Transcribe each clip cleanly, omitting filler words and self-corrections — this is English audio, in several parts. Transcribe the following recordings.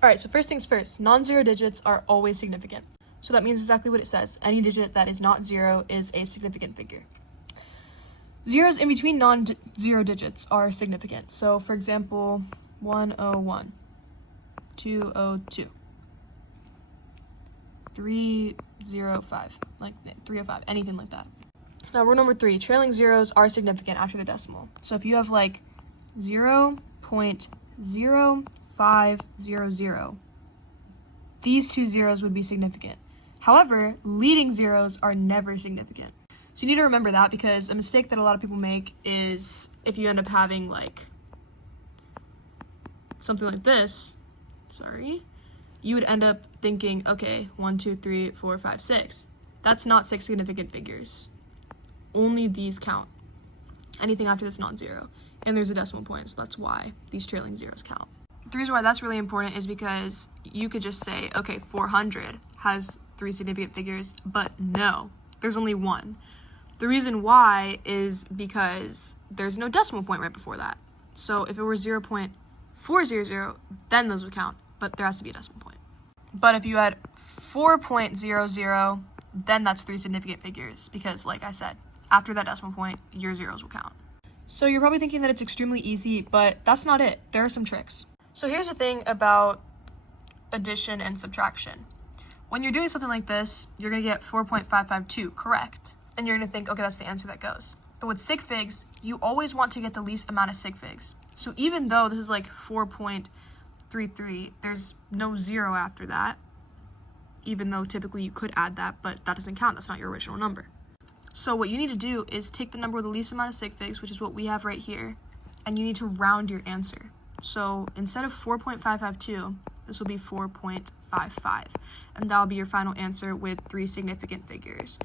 All right, so first things first, non-zero digits are always significant. So that means exactly what it says. Any digit that is not zero is a significant figure. Zeros in between non-zero digits are significant. So for example, 101, 202, 305, like 305, anything like that. Now rule number 3, trailing zeros are significant after the decimal. So if you have like 0.0500, these two zeros would be significant. However, leading zeros are never significant. So you need to remember that, because a mistake that a lot of people make is if you end up having like something like this, you would end up thinking, okay, 1, 2, 3, 4, 5, 6. That's not 6 significant figures. Only these count. Anything after this non-zero. And there's a decimal point, so that's why these trailing zeros count. The reason why that's really important is because you could just say, okay, 400 has 3 significant figures, but no, there's only 1. The reason why is because there's no decimal point right before that. So if it were 0.400, then those would count, but there has to be a decimal point. But if you had 4.00, then that's 3 significant figures, because like I said, after that decimal point, your zeros will count. So you're probably thinking that it's extremely easy, but that's not it. There are some tricks. So here's the thing about addition and subtraction. When you're doing something like this, you're going to get 4.552 correct. And you're going to think, okay, that's the answer that goes. But with sig figs, you always want to get the least amount of sig figs. So even though this is like 4.33, there's no 0 after that. Even though typically you could add that, but that doesn't count. That's not your original number. So what you need to do is take the number with the least amount of sig figs, which is what we have right here, and you need to round your answer. So instead of 4.552, this will be 4.55, and that'll be your final answer with 3 significant figures.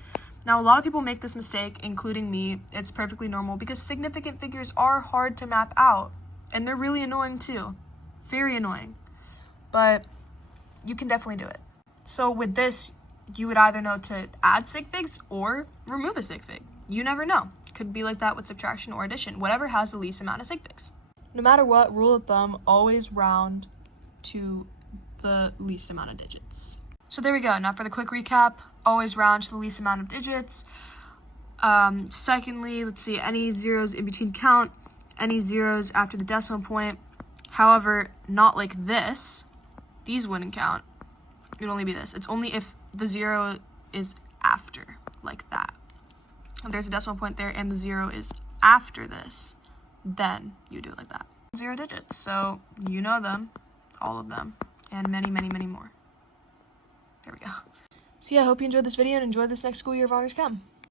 Now, a lot of people make this mistake, including me. It's perfectly normal because significant figures are hard to map out, and they're really annoying too. Very annoying. But you can definitely do it. So with this, you would either know to add sig figs or remove a sig fig. You never know. Could be like that with subtraction or addition, whatever has the least amount of sig figs. No matter what, rule of thumb, always round to the least amount of digits. So there we go. Now for the quick recap, always round to the least amount of digits. Secondly, let's see, any zeros in between count, any zeros after the decimal point. However, not like this. These wouldn't count. It would only be this. It's only if the 0 is after, like that. If there's a decimal point there and the 0 is after this, then you do it like that. 0 digits, so you know them, all of them, and many, many, many more. There we go. So yeah, I hope you enjoyed this video and enjoy this next school year of Honors Chem.